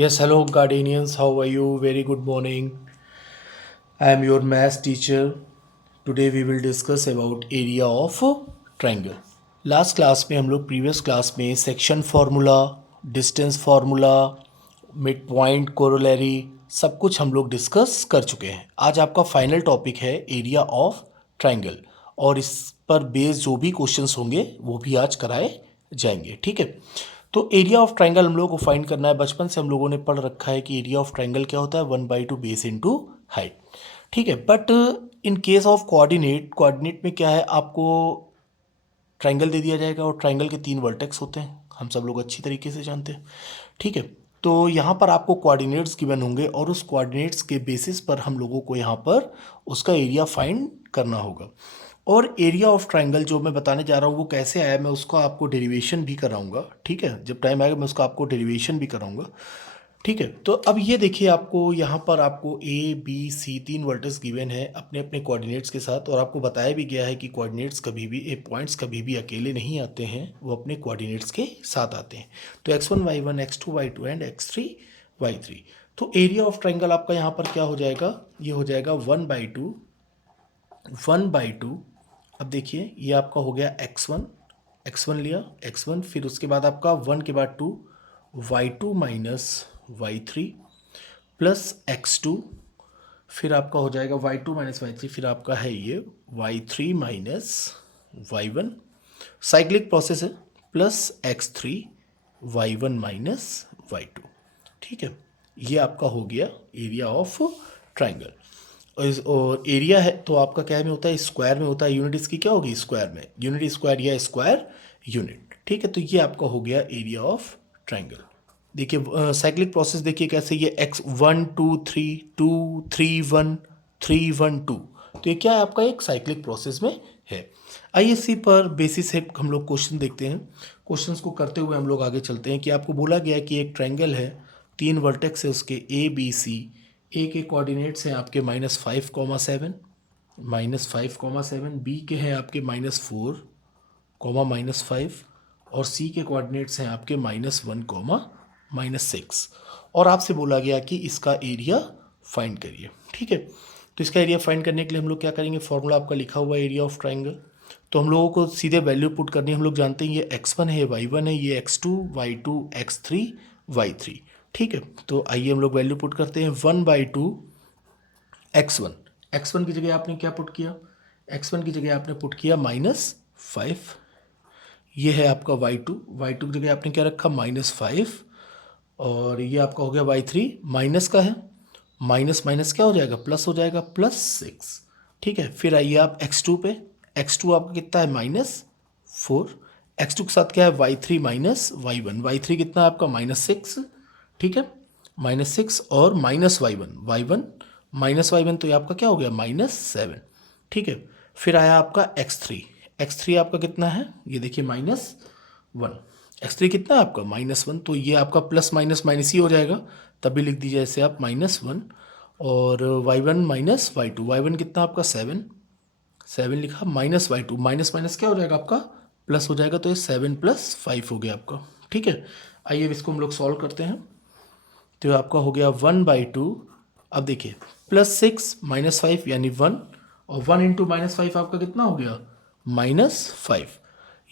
Yes, hello, Gardenians. How are you? Very good morning. I am your math teacher. Today we will discuss about area of triangle. Last class में हम लोग previous class में section formula, distance formula, mid point, corollary सब कुछ हम लोग discuss कर चुके हैं. आज आपका फाइनल टॉपिक है एरिया ऑफ ट्राइंगल और इस पर बेस जो भी क्वेश्चंस होंगे वो भी आज कराए जाएंगे. ठीक है. तो एरिया ऑफ ट्राइंगल हम लोगों को फाइंड करना है. बचपन से हम लोगों ने पढ़ रखा है कि एरिया ऑफ ट्राइंगल क्या होता है, 1/2 बेस इंटू हाइट. ठीक है. But in case of coordinate में क्या है, आपको ट्राइंगल दे दिया जाएगा और ट्राइंगल के 3 वर्टेक्स होते हैं, हम सब लोग अच्छी तरीके से जानते हैं. ठीक है. तो यहाँ पर आपको कोऑर्डिनेट्स गिवन होंगे और उस कोऑर्डिनेट्स के बेसिस पर हम लोगों को यहाँ पर उसका एरिया फाइंड करना होगा. और एरिया ऑफ ट्राइंगल जो मैं बताने जा रहा हूँ वो कैसे आया, मैं उसका आपको डेरिवेशन भी कराऊंगा. ठीक है. जब टाइम आएगा मैं उसका आपको डेरिवेशन भी कराऊंगा. ठीक है. तो अब ये देखिए, आपको यहाँ पर आपको A B C 3 vertex given है अपने अपने कोऑर्डिनेट्स के साथ, और आपको बताया भी गया है कि कोऑर्डिनेट्स कभी भी पॉइंट्स कभी भी अकेले नहीं आते हैं, वो अपने कोऑर्डिनेट्स के साथ आते हैं. तो x1 y1 x2 y2 and x3 y3. तो एरिया ऑफ ट्राइंगल आपका यहाँ पर क्या हो जाएगा, ये हो जाएगा 1/2. अब देखिए ये आपका हो गया x1 लिया x1, फिर उसके बाद आपका 1 के बाद 2 y2 minus y3 plus x2, फिर आपका हो जाएगा y2 माइनस y3, फिर आपका है ये y3 minus y1, cyclic process है, plus x3 y1 minus y2. ठीक है. ये आपका हो गया एरिया ऑफ ट्राइंगल. और एरिया है तो आपका क्या में होता है, स्क्वायर में होता है. यूनिट इसकी क्या होगी, स्क्वायर में, यूनिट स्क्वायर या स्क्वायर यूनिट. ठीक है. तो ये आपका हो गया एरिया ऑफ ट्राइंगल. देखिए साइक्लिक प्रोसेस देखिए कैसे, ये x 1 2 3 2 3 1 3 1 2. तो ये क्या है, आपका एक साइक्लिक प्रोसेस में है. आइए इसी पर बेसिस है हम लोग क्वेश्चन देखते हैं. क्वेश्चंस को करते हुए हम लोग आगे चलते हैं कि आपको बोला गया है कि एक ट्राइंगल है, 3 वर्टेक्स है उसके ए बी सी. ए के कोऑर्डिनेट्स हैं आपके -5, -5, बी के हैं आपके -4, -5, और सी के कोऑर्डिनेट्स हैं आपके -1, -6. और आपसे बोला गया कि इसका एरिया फाइंड करिए. ठीक है. तो इसका एरिया फाइंड करने के लिए हम लोग क्या करेंगे, फॉर्मूला आपका लिखा हुआ है एरिया ऑफ ट्राइंगल. तो हम लोगों को सीधे वैल्यू पुट करनी है. हम लोग जानते हैं ये x1 है, ये y1 है, ये x2 y2 x3 y3. ठीक है. तो आइए हम लोग वैल्यू पुट करते हैं. 1/2 x1 की जगह आपने क्या पुट किया, x1 की जगह आपने पुट किया -5. ये है आपका y2 की जगह आपने क्या रखा, -5. और ये आपका हो गया y3, माइनस का है, माइनस माइनस क्या हो जाएगा, प्लस हो जाएगा, +6. ठीक है. फिर आइए आप x2 पे, x2 आपका कितना है, -4. x2 के साथ क्या है, y3 माइनस y1, y3 कितना है आपका, -6. ठीक है. -6 और माइनस y1 माइनस y1, तो ये आपका क्या हो गया, -7. ठीक है. फिर आया आपका x3 आपका कितना है, ये देखिए -1. x3 कितना है आपका, -1. तो ये आपका प्लस माइनस माइनस ही हो जाएगा, तभी लिख दीजिए ऐसे आप -1. और y1 माइनस y1 कितना आपका 7 लिखा, -y2, माइनस माइनस क्या हो जाएगा आपका, प्लस हो जाएगा. तो ये 7 + 5 हो गया आपका. ठीक है. आइए अब इसको हम लोग सॉल्व करते हैं. तो आपका हो गया 1/2. अब देखिए +6 -5 यानी 1, और 1 × -5 आपका कितना हो गया, -5.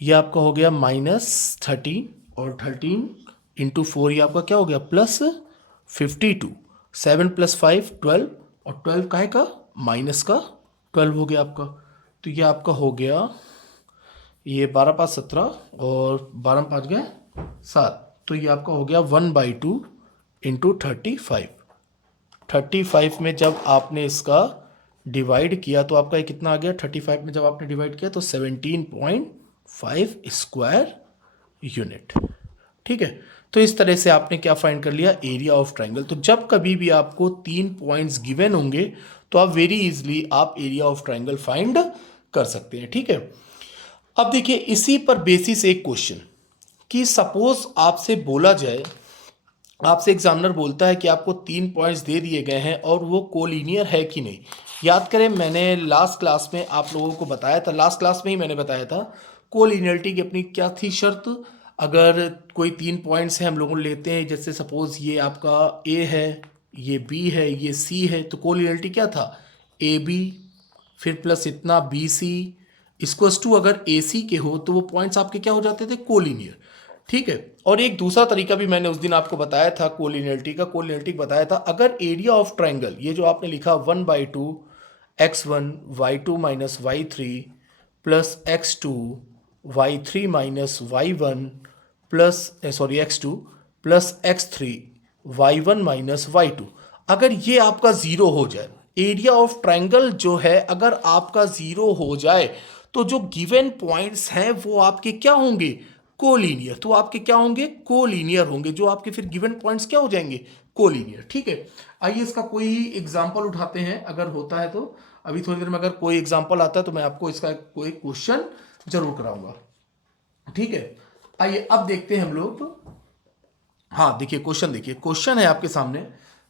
ये आपका हो गया -13, और 13 × 4 ये आपका क्या हो गया, +52. 7 + 5 12, और 12 काहे का, माइनस का 12 हो गया आपका. तो ये आपका हो गया, ये 12 × 5 17, और 12 × 5 गए 7. तो ये आपका हो गया 1/2 × 35 में जब आपने इसका डिवाइड किया तो आपका ये कितना आ गया, 35 में जब आपने डिवाइड किया तो 17.5 स्क्वायर यूनिट. ठीक है. तो इस तरह से आपने क्या फाइंड कर लिया, एरिया ऑफ ट्राइंगल. तो जब कभी भी आपको 3 पॉइंट्स गिवन होंगे तो आप वेरी इजीली आप एरिया ऑफ ट्राइंगल फाइंड कर सकते हैं. ठीक है. अब देखिए इसी पर बेसिस एक क्वेश्चन, कि सपोज आपसे बोला जाए, आपसे एग्जामिनर बोलता है कि आपको 3 पॉइंट्स दे दिए गए हैं और वो कोलिनियर है कि नहीं. याद करें मैंने लास्ट क्लास में आप लोगों को बताया था, लास्ट क्लास में ही मैंने बताया था कोलिनियरिटी की अपनी क्या थी शर्त, अगर कोई 3 पॉइंट्स हैं हम लोग लेते हैं, जैसे सपोज ये आपका ए है, ये बी है, ये सी है, तो कोलिनियरिटी क्या था, ए बी फिर प्लस इतना बी सी इक्वल्स टू, अगर ए सी के हो तो वो पॉइंट्स आपके क्या हो जाते थे, कोलिनियर। ठीक है। और एक दूसरा तरीका भी मैंने उस दिन आपको बताया था कोलिनियरिटी बताया था, अगर एरिया ऑफ ट्राइंगल, ये जो आपने लिखा 1/2 x1 y2 minus y3 plus x2 y3 minus y1 plus x2 plus x3 y1 minus y2, अगर ये आपका जीरो हो जाए, एरिया ऑफ ट्राइंगल जो है अगर आपका जीरो हो जाए, तो जो गिवन पॉइंट्स हैं वो आपके क्या होंगे, कोलीनियर। तो आपके क्या होंगे, कोलीनियर होंगे, जो आपके फिर गिवन पॉइंट्स क्या हो जाएंगे, कोलीनियर। ठीक है। आइए इसका कोई एग्जांपल उठाते हैं, अगर होता है तो अभी थोड़ी देर में अगर कोई एग्जांपल आता है तो मैं आपको इसका कोई क्वेश्चन जरूर कराऊंगा। ठीक है। आइए अब देखते हैं हम लोग। हाँ देखिए क्वेश्चन, देखिए क्वेश्चन है आपके सामने,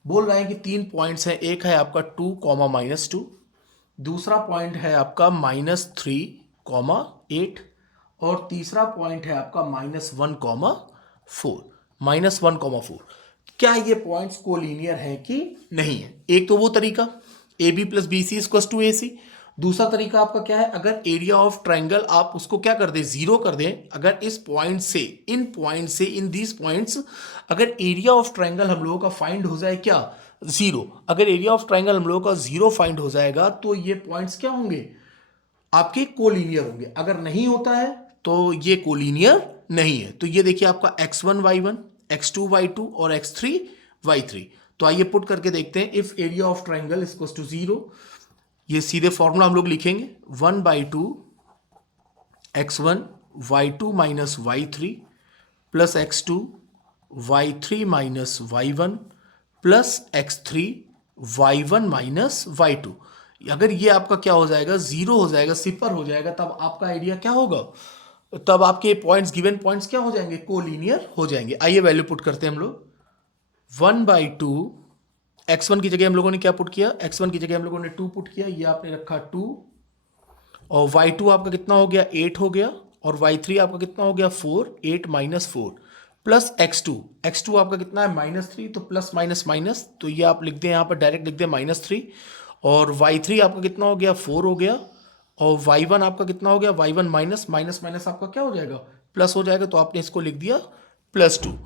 बोल रहे हैं कि 3 पॉइंट्स हैं, एक है आपका 2, -2, दूसरा पॉइंट है आपका -3, -8 और तीसरा पॉइंट है आपका -1, -4। क्या ये पॉइंट्स कोलिनियर हैं कि नहीं है? एक तो वो तरीका A B plus B C equal to A C. दूसरा तरीका आपका क्या है, अगर एरिया ऑफ ट्राइंगल आप उसको क्या कर दें, जीरो कर दें, अगर इस पॉइंट से इन दीज पॉइंट्स अगर एरिया ऑफ ट्राइंगल हम लोगों का फाइंड हो जाए क्या, जीरो। अगर एरिया ऑफ ट्राइंगल हम लोगों का जीरो फाइंड हो जाएगा तो ये पॉइंट्स क्या होंगे, आपके कोलिनियर होंगे। अगर नहीं होता है तो ये कोलिनियर नहीं है। तो ये देखिए आपका x1 y1, x2 y2 और x3 y3। तो आइए पुट करके देखते हैं, if area of triangle equals to zero, ये सीधे फॉर्मूला हम लोग लिखेंगे 1/2 x1 y2 minus y3 plus x2 y3 minus y1 plus x3 y1 minus y2। अगर ये आपका क्या हो जाएगा, जीरो हो जाएगा, सिफर हो जाएगा, तब आपका एरिया क्या होगा, तब आपके पॉइंट्स, गिवन पॉइंट्स क्या हो जाएंगे, कोलिनियर हो जाएंगे। आइए वैल्यू पुट करते हैं हम लोग। 1/2 x1 की जगह हम लोगों ने क्या पुट किया, x1 की जगह हम लोगों ने 2 पुट किया, ये आपने रखा 2, और y2 आपका कितना हो गया, 8 हो गया, और y3 आपका कितना हो गया, 4, 8 माइनस 4 प्लस x2 आपका कितना है, -3, तो प्लस माइनस माइनस, तो ये आप लिख दें यहाँ पर, डायरेक्ट लिख दें -3, और y3 आपका कितना हो गया, 4 हो गया, और y1 आपका कितना हो गया, y1 माइनस माइनस माइनस आपका क्या हो जाएगा, प्लस हो जाएगा, तो आपने इसको लिख दिया +2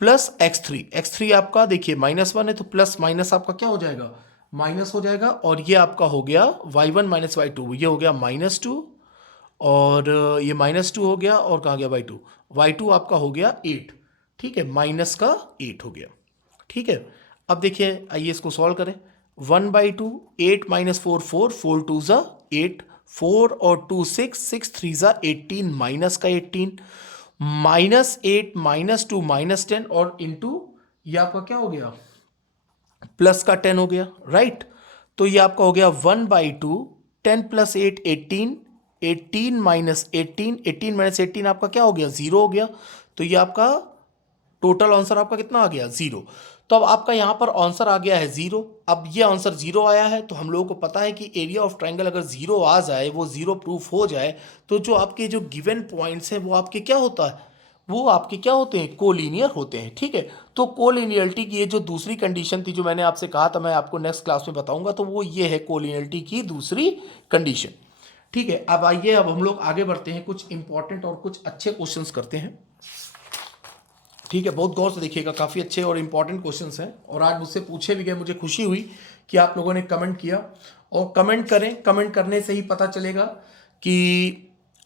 प्लस x3 आपका देखिए -1 है, तो प्लस माइनस आपका क्या हो जाएगा, माइनस हो जाएगा, और ये आपका हो गया y1 माइनस y2, ये हो गया -2, और ये -2 हो गया, और कहाँ गया y2 आपका हो गया 8। ठीक है, माइनस का 8 हो गया। ठीक है। अब देखिए आइए इसको सॉल्व करें। 1/2, 8 माइनस 4 4, 4 2 ज़ा 8, 4 और 2 6, 6 3 ज़ा 18, माइनस का 18, -8 -2 -10, और इंटू ये आपका क्या हो गया, प्लस का 10 हो गया, राइट। तो ये आपका हो गया 1/2, 10 प्लस 8 18, 18 माइनस 18, 18 माइनस 18 आपका क्या हो गया, 0 हो गया। तो ये आपका टोटल आंसर आपका कितना आ गया, 0। तो अब आपका यहाँ पर आंसर आ गया है 0। अब ये आंसर 0 आया है, तो हम लोगों को पता है कि एरिया ऑफ ट्राइंगल अगर 0 आ जाए, वो 0 प्रूफ हो जाए, तो जो आपके जो गिवन पॉइंट्स हैं वो आपके क्या होता है, वो आपके क्या होते हैं, कोलिनियर होते हैं। ठीक है। तो कोलिनियरिटी की ये जो दूसरी कंडीशन थी, जो मैंने आपसे कहा था मैं आपको नेक्स्ट क्लास में बताऊंगा, तो वो ये है कोलिनियरिटी की दूसरी कंडीशन। ठीक है। अब आइए, अब हम लोग आगे बढ़ते हैं, कुछ इंपॉर्टेंट और कुछ अच्छे क्वेश्चंस करते हैं। ठीक है, बहुत गौर से देखिएगा, काफ़ी अच्छे और इंपॉर्टेंट क्वेश्चंस हैं, और आज मुझसे पूछे भी गए। मुझे खुशी हुई कि आप लोगों ने कमेंट किया, और कमेंट करें, कमेंट करने से ही पता चलेगा कि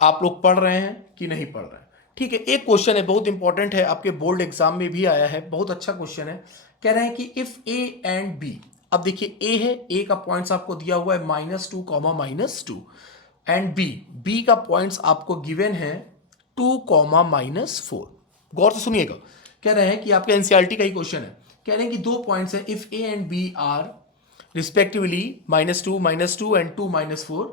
आप लोग पढ़ रहे हैं कि नहीं पढ़ रहे हैं। ठीक है। एक क्वेश्चन है, बहुत इंपॉर्टेंट है, आपके बोर्ड एग्जाम में भी आया है, बहुत अच्छा क्वेश्चन है। कह रहे हैं कि इफ ए एंड बी, अब देखिए ए है, ए का पॉइंट्स आपको दिया हुआ है -2, -2, एंड बी का पॉइंट्स आपको गिवन है 2, -4। गौर से सुनिएगा, कह रहे हैं कि आपके एनसीईआरटी का ही क्वेश्चन है। कह रहे हैं कि दो पॉइंट्स है, if A and B are respectively -2, -2 and 2, -4,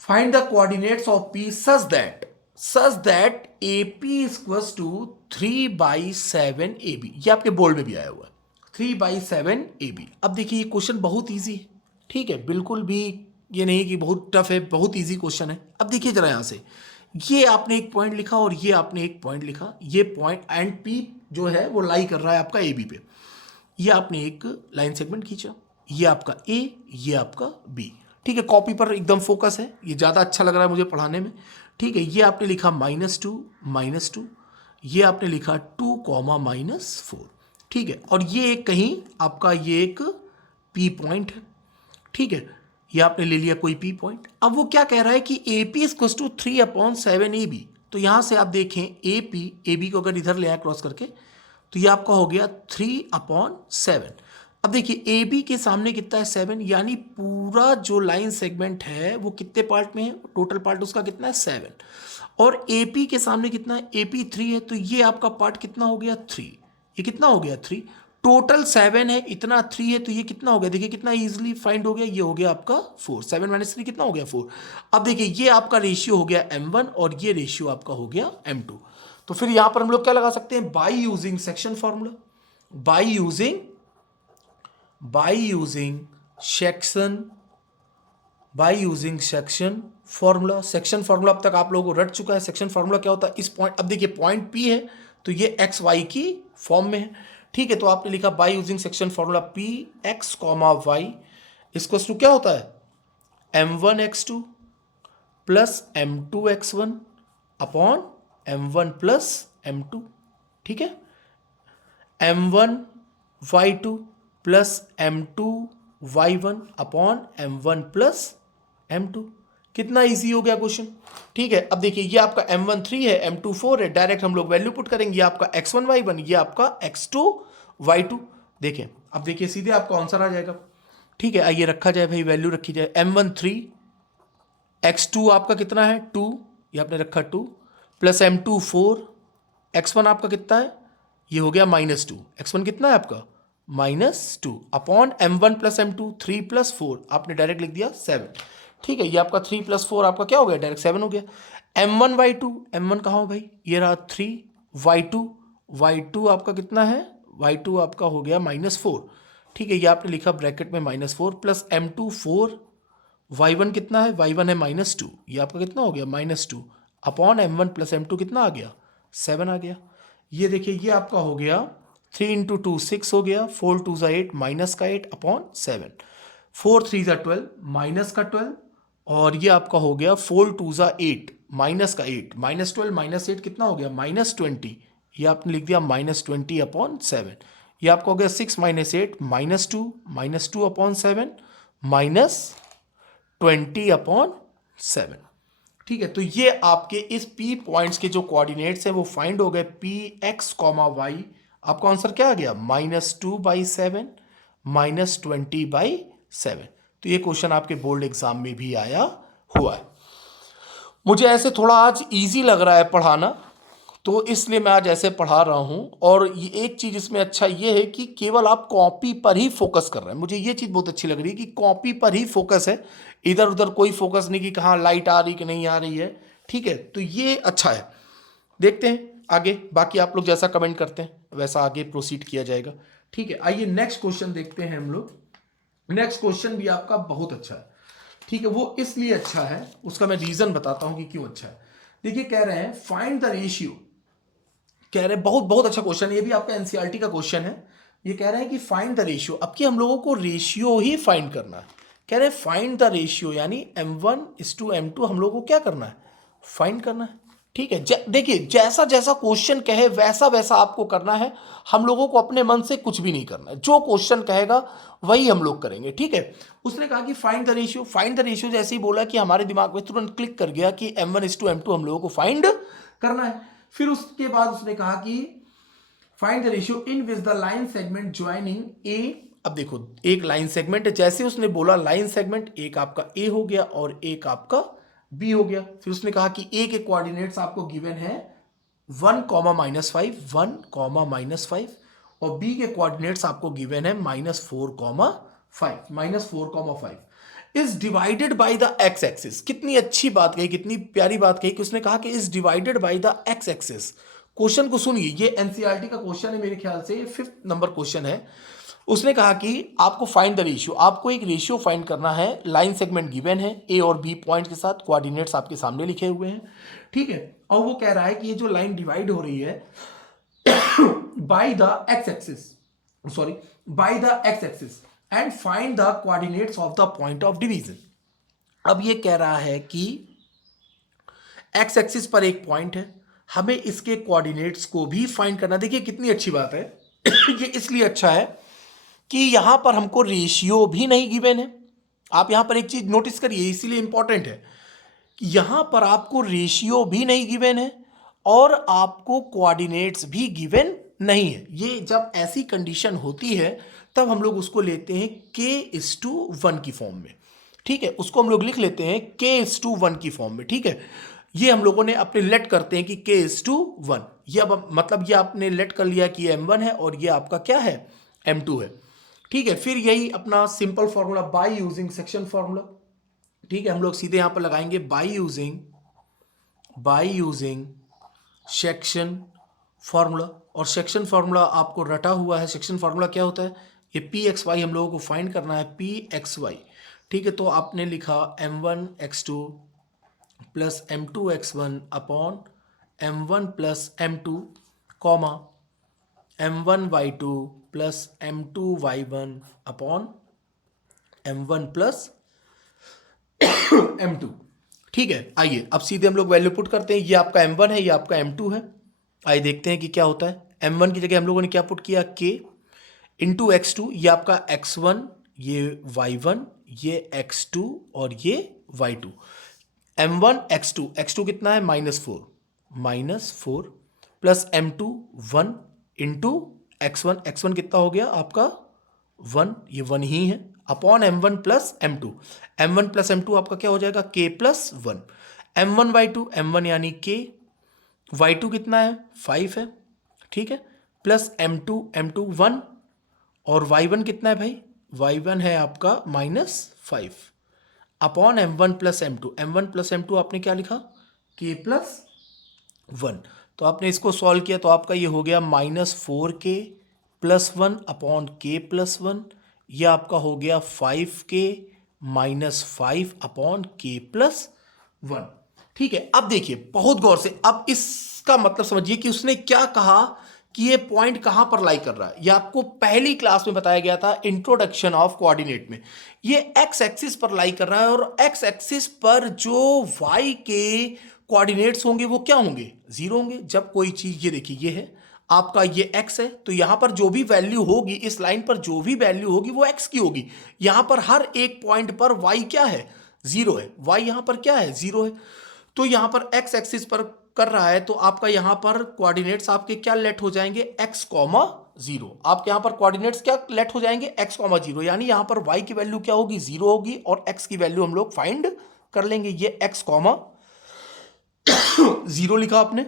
find the coordinates of P such that A P equals to 3/7 A B. ये आपके बोर्ड में भी आया हुआ है, 3/7 ए बी। अब देखिए ये क्वेश्चन बहुत ईजी है। ठीक है, बिल्कुल भी ये नहीं कि बहुत टफ है, बहुत ईजी क्वेश्चन है। अब देखिए जरा यहां से, ये आपने एक पॉइंट लिखा और ये आपने एक पॉइंट लिखा, ये पॉइंट एंड पी जो है वो लाई कर रहा है आपका ए बी पे। ये आपने एक लाइन सेगमेंट खींचा, ये आपका ए, ये आपका बी। ठीक है, कॉपी पर एकदम फोकस है, ये ज़्यादा अच्छा लग रहा है मुझे पढ़ाने में। ठीक है, ये आपने लिखा -2, ये आपने लिखा 2, -4। ठीक है, और ये एक कहीं आपका ये एक पी पॉइंट है। ठीक है, ये आपने ले लिया कोई पी पॉइंट। अब वो क्या कह रहा है कि A P is 3/7 A B. तो यहां से आप देखें ए बी को अगर इधर ले आए क्रॉस करके, तो ये आपका हो गया 3/7। अब देखिए ए बी के सामने कितना है 7, यानी पूरा जो लाइन सेगमेंट है वो कितने पार्ट में है, टोटल पार्ट उसका कितना है 7। और ए पी के सामने कितना है, ए पी 3 है, तो ये आपका पार्ट कितना हो गया 3। ये कितना हो गया 3, टोटल 7 है, इतना 3 है, तो ये कितना हो गया, देखिए कितना इजीली फाइंड हो गया, ये हो गया आपका 4। 7 - 3 कितना हो गया 4। अब देखिए ये आपका रेशियो हो गया m1 और ये रेशियो आपका हो गया m2। तो फिर यहां पर हम लोग क्या लगा सकते हैं, bye using section formula, bye using section formula. Section formula अब तक आप लोगों को रट चुका है। सेक्शन फॉर्मूला क्या होता है, इस पॉइंट, अब देखिए पॉइंट पी है तो ये एक्स वाई की फॉर्म में है। ठीक है, तो आपने लिखा by using section formula P X comma Y इसको टू क्या होता है m1x2 plus m2x1 upon m1 plus m2। ठीक है, m1y2 plus m2y1 upon m1 plus m2। कितना इजी हो गया क्वेश्चन। ठीक है, अब देखिए ये आपका m1 3 है, m2 4 है, डायरेक्ट हम लोग वैल्यू पुट करेंगे, ये आपका x1 y1, ये आपका x2 y2। देखें, अब देखिए सीधे आपका आंसर आ जाएगा। ठीक है, आइए रखा जाए भाई, वैल्यू रखी जाए, m1 3, x2 आपका कितना है 2, ये आपने रखा 2, प्लस m2 4, x1 आपका कितना है, ये हो गया -2, x1 कितना है आपका -2 अपॉन m1 प्लस m2 3 + 4 आपने डायरेक्ट लिख दिया 7। ठीक है, ये आपका 3 + 4 आपका क्या हो गया, डायरेक्ट 7 हो गया। m1 y2, m1 कहाँ हो भाई, ये रहा 3, y2 आपका कितना है, y2 आपका हो गया -4। ठीक है, ये आपने लिखा ब्रैकेट में -4 प्लस m2 4, y1 कितना है, y1 है -2, ये आपका कितना हो गया -2 अपॉन m1 प्लस m2 कितना आ गया 7 आ गया। ये देखिए ये आपका हो गया 3 × 2 6 हो गया, 4 × 2 = 8 माइनस का 8 अपॉन 7, 4 × 3 = 12 माइनस का 12, और ये आपका हो गया 4 × 2 = 8 माइनस का 8, -12 - 8 कितना हो गया -20, ये आपने लिख दिया -20 अपॉन 7। ये आपका हो गया 6 - 8 -2 अपॉन 7 -20 अपॉन 7। ठीक है, तो ये आपके इस P पॉइंट्स के जो कोऑर्डिनेट्स हैं वो फाइंड हो गए, पी एक्स कॉमा वाई। आपका आंसर क्या आ गया, -2/7 -20/7। तो ये क्वेश्चन आपके बोर्ड एग्जाम में भी आया हुआ है। मुझे ऐसे थोड़ा आज इजी लग रहा है पढ़ाना, तो इसलिए मैं आज ऐसे पढ़ा रहा हूँ। और ये एक चीज़ इसमें अच्छा ये है कि केवल आप कॉपी पर ही फोकस कर रहे हैं। मुझे ये चीज़ बहुत अच्छी लग रही है कि कॉपी पर ही फोकस है, इधर उधर कोई फोकस नहीं कि कहाँ लाइट आ रही कि नहीं आ रही है। ठीक है, तो ये अच्छा है। देखते हैं आगे, बाकी आप लोग जैसा कमेंट करते हैं वैसा आगे प्रोसीड किया जाएगा। ठीक है, आइए नेक्स्ट क्वेश्चन देखते हैं हम लोग। नेक्स्ट क्वेश्चन भी आपका बहुत अच्छा है। ठीक है, वो इसलिए अच्छा है, उसका मैं रीजन बताता हूं कि क्यों अच्छा है। देखिए कह रहे हैं फाइंड द रेशियो, कह रहे हैं बहुत बहुत अच्छा क्वेश्चन है, ये भी आपका एनसीईआरटी का क्वेश्चन है। ये कह रहे हैं कि फाइंड द रेशियो, अब कि हम लोगों को रेशियो ही फाइंड करना है। कह रहे हैं फाइंड द रेशियो, यानी m1:m2 हम लोगों को क्या करना है, फाइंड करना है। ठीक है, देखिए जैसा जैसा क्वेश्चन कहे वैसा वैसा आपको करना है। हम लोगों को अपने मन से कुछ भी नहीं करना है, जो क्वेश्चन कहेगा वही हम लोग करेंगे। ठीक है, उसने कहा कि find the ratio. Find the ratio जैसे ही बोला कि हमारे दिमाग में तुरंत क्लिक कर गया कि m1:m2 हम लोगों को फाइंड करना है। फिर उसके बाद उसने कहा कि find the ratio in which the line segment joining A. अब देखो एक लाइन सेगमेंट है, जैसे उसने बोला लाइन सेगमेंट, एक आपका ए हो गया और एक आपका बी हो गया। फिर उसने कहा कि ए के कोऑर्डिनेट्स आपको गिवन है 1, -5, 1, -5, और बी के कोऑर्डिनेट्स आपको गिवन है -4, -5 is divided by the x axis. कितनी अच्छी बात कही, कितनी प्यारी बात कही कि उसने कहा कि is divided by the x axis. Question को सुनिए, ये एनसीईआरटी का क्वेश्चन है, मेरे ख्याल से 5th नंबर क्वेश्चन है। उसने कहा कि आपको फाइंड द रेशियो, आपको एक रेशियो फाइंड करना है, लाइन सेगमेंट गिवन है, ए और बी पॉइंट के साथ, कोऑर्डिनेट्स आपके सामने लिखे हुए हैं, ठीक है। और वो कह रहा है कि ये जो लाइन डिवाइड हो रही है by the x axis, sorry by the x axis, and find the coordinates of the point of division. अब ये कह रहा है कि एक्स एक्सिस पर एक पॉइंट है, हमें इसके कोऑर्डिनेट्स को भी फाइंड करना। देखिए कितनी अच्छी बात है ये इसलिए अच्छा है कि यहां पर हमको रेशियो भी नहीं गिवन है। आप यहां पर एक चीज नोटिस करिए, इसीलिए इंपॉर्टेंट है कि यहां पर आपको रेशियो भी नहीं गिवन है और आपको कोऑर्डिनेट्स भी गिवन नहीं है। ये जब ऐसी कंडीशन होती है तब हम लोग उसको लेते हैं k:1 की फॉर्म में, ठीक है। उसको हम लोग लिख लेते हैं k:1 की फॉर्म में, ठीक है। ये हम लोगों ने अपने लेट करते हैं कि k:1, ये अब मतलब ये आपने लेट कर लिया कि ये m1 है और ये आपका क्या है, m2 है, ठीक है। फिर यही अपना simple formula bye using section formula, ठीक है। हम लोग सीधे यहां पर लगाएंगे बाय यूजिंग सेक्शन फॉर्मूला, और सेक्शन फॉर्मूला आपको रटा हुआ है। सेक्शन फॉर्मूला क्या होता है, ये पी एक्स वाई हम लोगों को फाइंड करना है, पी एक्स वाई, ठीक है। तो आपने लिखा m1x2 plus m2x1 upon m1 plus m2 comma m1y2 plus m2y1 upon m1 plus m2, ठीक है। आइए अब सीधे हम लोग वैल्यू पुट करते हैं। ये आपका m1 है, ये आपका m2 है। आइए देखते हैं कि क्या होता है। m1 की जगह हम लोगों ने क्या पुट किया, k इंटू x2, ये आपका x1, ये y1, ये x2 और ये y2। m1 x2 कितना है, -4 प्लस m2 1 इंटू x1 कितना हो गया आपका 1, ये 1 ही है, अपॉन m1 प्लस m2 आपका क्या हो जाएगा, k+1, m1 यानी k, y2 कितना है 5 है, ठीक है, प्लस m2 1 और y1 कितना है भाई, y1 है आपका -5 अपॉन m1 प्लस m2 आपने क्या लिखा, k+1। तो आपने इसको सॉल्व किया तो आपका ये हो गया -4k+1 अपॉन k+1, ये आपका हो गया 5k -5 अपॉन k+1, ठीक है। अब देखिए बहुत गौर से, अब इसका मतलब समझिए कि उसने क्या कहा कि ये पॉइंट कहां पर लाई कर रहा है। ये आपको पहली क्लास में बताया गया था इंट्रोडक्शन ऑफ कोऑर्डिनेट में। ये एक्स एक्सिस पर लाई कर रहा है और एक्स एक्सिस पर जो वाई के कोऑर्डिनेट्स होंगे वो क्या होंगे, 0 होंगे। जब कोई चीज, ये देखिए ये है आपका, ये x है, तो यहां पर जो भी वैल्यू होगी, इस लाइन पर जो भी वैल्यू होगी वो x की होगी। यहां पर हर एक पॉइंट पर y क्या है, 0 है, y यहां पर क्या है, 0 है। तो यहां पर x एक्सिस पर कर रहा है तो आपका यहां पर कोऑर्डिनेट्स आपके क्या लेट हो जाएंगे, x, 0। आपके यहां पर कोऑर्डिनेट्स क्या लेट हो जाएंगे, x, 0, यानी यहां पर y की वैल्यू क्या होगी, 0 होगी और x की वैल्यू हम लोग फाइंड कर लेंगे। ये x, 0 लिखा आपने,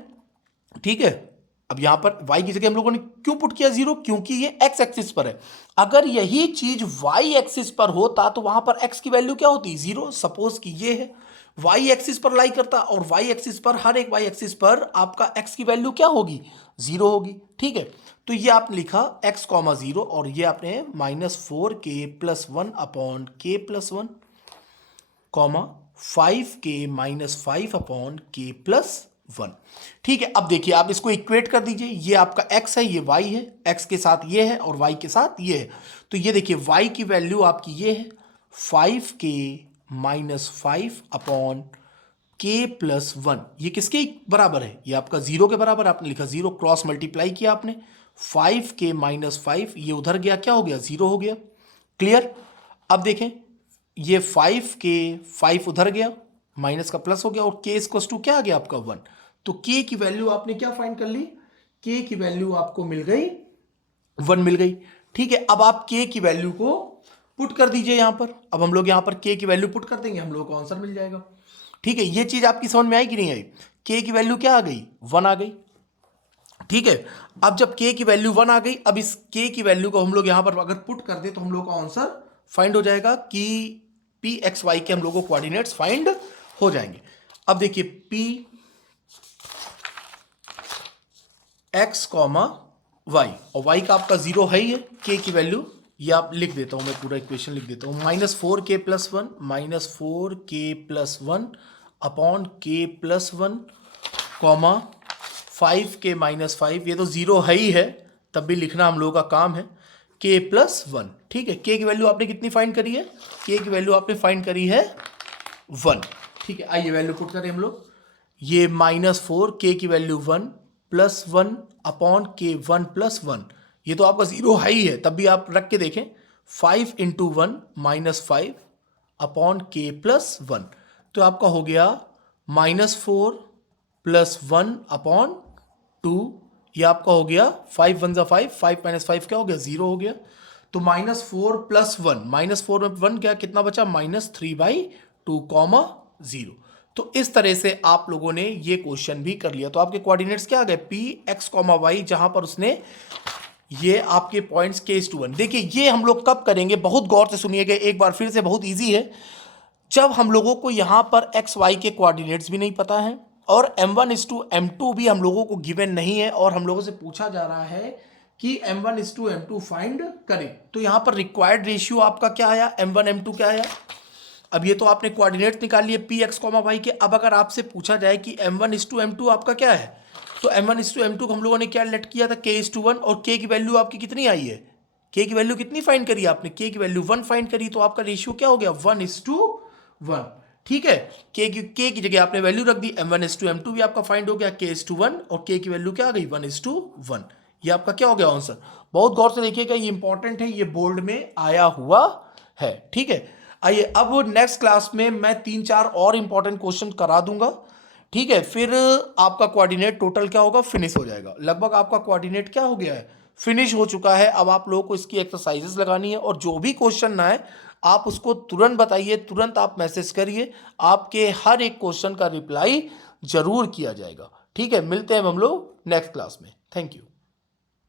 ठीक है। अब यहां पर y की जगह हम लोगों ने क्यों पुट किया 0, क्योंकि ये x एक्सिस पर है। अगर यही चीज y एक्सिस पर होता तो वहां पर x की वैल्यू क्या होती, 0। सपोज कि ये है y एक्सिस पर लाई करता और y एक्सिस पर, हर एक y एक्सिस पर आपका x की वैल्यू क्या होगी, 0 होगी, ठीक है। तो ये आपने लिखा x, 0 और ये आपने -4k+1 upon k+1 comma 5k -5 upon k+1, ठीक है। अब देखिए आप इसको इक्वेट कर दीजिए, ये आपका x है, ये y है, x के साथ ये है और y के साथ ये है। तो ये देखिए y की वैल्यू आपकी ये है 5k -5 अपॉन k+1। ये किसके बराबर है, ये आपका 0 के बराबर। आपने लिखा 0, क्रॉस मल्टीप्लाई किया आपने, 5k -5 ये उधर गया, क्या हो गया, 0 हो गया। क्लियर। अब देखें ये 5k, 5 उधर गया, माइनस का प्लस हो गया और k इक्वल्स टू क्या आ गया आपका 1। तो k की वैल्यू आपने क्या फाइंड कर ली, k की वैल्यू आपको मिल गई 1 मिल गई, ठीक है। अब आप k की वैल्यू को पुट कर दीजिए यहां पर। अब हम लोग यहां पर k की वैल्यू पुट कर देंगे, हम लोग को आंसर मिल जाएगा, ठीक है। ये चीज आपकी समझ में आई कि नहीं आई, k की वैल्यू क्या आ गई, 1 आ गई, ठीक है। अब जब k की वैल्यू 1 आ गई, अब इस k की वैल्यू को हम लोग यहां पर अगर पुट कर दे तो हम लोग का आंसर फाइंड हो जाएगा कि पी एक्स वाई के हम लोग को कोऑर्डिनेट्स फाइंड हो जाएंगे। अब देखिए p एक्स कॉमा वाई, और वाई का आपका 0 है ही है, के की वैल्यू ये आप लिख देता हूँ, मैं पूरा इक्वेशन लिख देता हूँ, -4k+1 -4k+1 upon k+1 comma 5k-5, ये तो 0 है ही है, तब भी लिखना हम लोगों का काम है, k+1। ठीक है, k की वैल्यू आपने कितनी फाइंड करी है, k की वैल्यू आपने फाइंड करी है 1। ठीक है, आइए वैल्यू पुट करें हम लोग, ये -4 k की वैल्यू 1 +1 अपॉन k 1+1, ये तो आपका 0 है ही है, तब भी आप रख के देखें, 5 × 1 -5 अपॉन k+1, तो आपका हो गया -4 +1 अपॉन 2, ये आपका हो गया 5 1 5, 5 - 5 क्या हो गया, 0 हो गया। तो -4 +1, -4 में 1 क्या, कितना बचा, -3/2 कॉमा 0। तो इस तरह से आप लोगों ने ये क्वेश्चन भी कर लिया। तो आपके कोऑर्डिनेट्स क्या आ गए, p x, y, जहां पर उसने ये आपके पॉइंट्स k:1। देखिए ये हम लोग कब करेंगे, बहुत गौर से सुनिएगा एक बार फिर से, बहुत इजी है। जब हम लोगों को यहां पर x y के कोऑर्डिनेट्स भी नहीं पता है और m1:m2 भी हम लोगों को गिवन नहीं है, और हम लोगों से पूछा जा रहा है कि m1:m2 फाइंड करें, तो यहां पर रिक्वायर्ड रेशियो आपका क्या आया, m1 m2 क्या आया। अब ये तो आपने कोऑर्डिनेट निकाल लिए p x, y के। अब अगर आपसे पूछा जाए कि m1:m2 आपका क्या है, तो m1:m2 को हम लोगों ने क्या लेट किया था, k:1, और k की वैल्यू आपकी कितनी आई है, k की वैल्यू कितनी फाइंड करी आपने, k की वैल्यू 1 फाइंड करी, तो आपका रेशियो क्या हो गया, 1:1। ठीक है, k की जगह आपने वैल्यू रख दी, m1:m2 भी आपका फाइंड हो गया, k:1, और k की वैल्यू क्या आ गई, 1:1। ये आपका क्या हो गया आंसर। बहुत गौर से देखिएगा, ये इंपॉर्टेंट है, ये बोर्ड में आया हुआ है। ठीक है, आइए अब नेक्स्ट क्लास में मैं 3-4 और इंपॉर्टेंट क्वेश्चन करा दूंगा। ठीक है, फिर आपका कोऑर्डिनेट टोटल क्या होगा, फिनिश हो जाएगा। लगभग आपका कोऑर्डिनेट क्या हो गया है, फिनिश हो चुका है। अब आप लोगों को इसकी एक्सरसाइजेस लगानी है, और जो भी क्वेश्चन ना है आप उसको तुरंत बताइए, तुरंत आप मैसेज करिए, आपके हर एक क्वेश्चन का रिप्लाई जरूर किया जाएगा। ठीक है, मिलते हैं हम लोग नेक्स्ट क्लास में। Thank you.